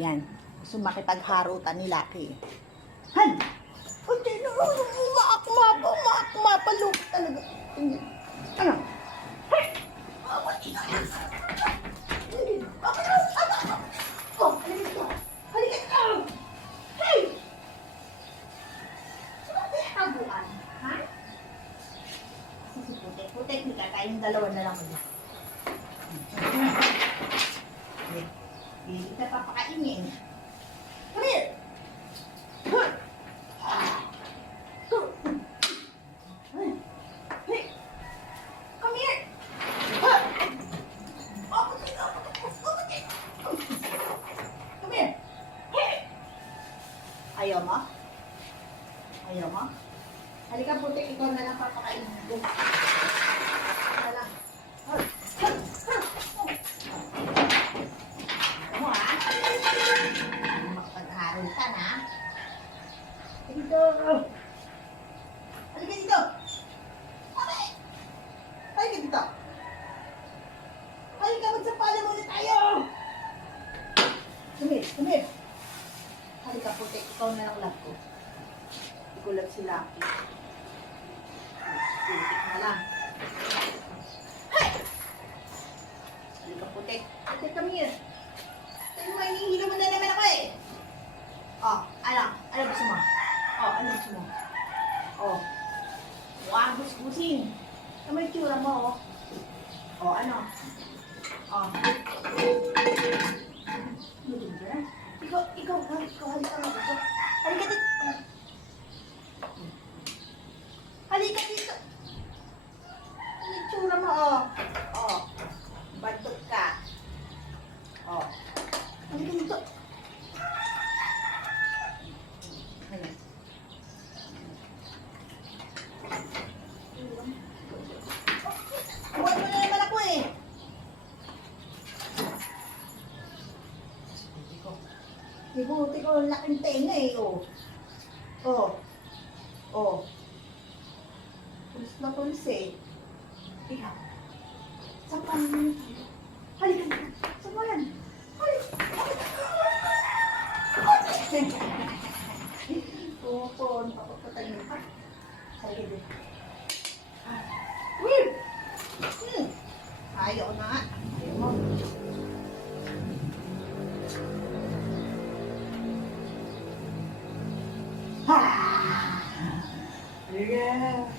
Yan. Gusto makipagharutan ni Lucky. Han! O, umaakma pa, Lucky talaga. Ano? Hey! Oh, halika dito. Halika dito. Hey! Haguan, ha? Kasi putek, hindi ka tayong dalawa na lang ulit. Hindi kita papakainin. Come here! Hey! Come here! Come here! Hey! Ayaw mo? Ayaw mo? Halika putik, ikaw na lang papakainin ko. Na lang. Mo ha? Makapagharutan ha? Dito! Halika dito! Okay! Halika dito! Halika, magsapala muna tayo! Come here! Halika putik, ikaw na lang love ko. Ikulat si Lucky. Putik na lang. Hey! Halika putik. Putik, come here. Tayo mo, hinihilo mo na naman ako eh. Oh, ano? Ano gusto mo? Oh, ano gusto mo? Oh. Huwag gusgusin. Ano yung tsura mo, oh? Oh, ano? Oh. Ikaw, halika nga dito. Halika dito. Halika dito. Ano yung tsura mo, oh? Oh. Bantot ka. Oh. Halika dito. Ayan. Huwag mo na naman ako eh. Buti ko, laking tenga eh, oh. Oh. Oh. Pulis na pulis eh. Ikaw. Saan pa naman tayo? Halika na. Saan mo yan? Oo po, nakapagpatay mo pa. Halika din. Uy! Ayaw na nga. Ayaw mo. Ha! Yeah.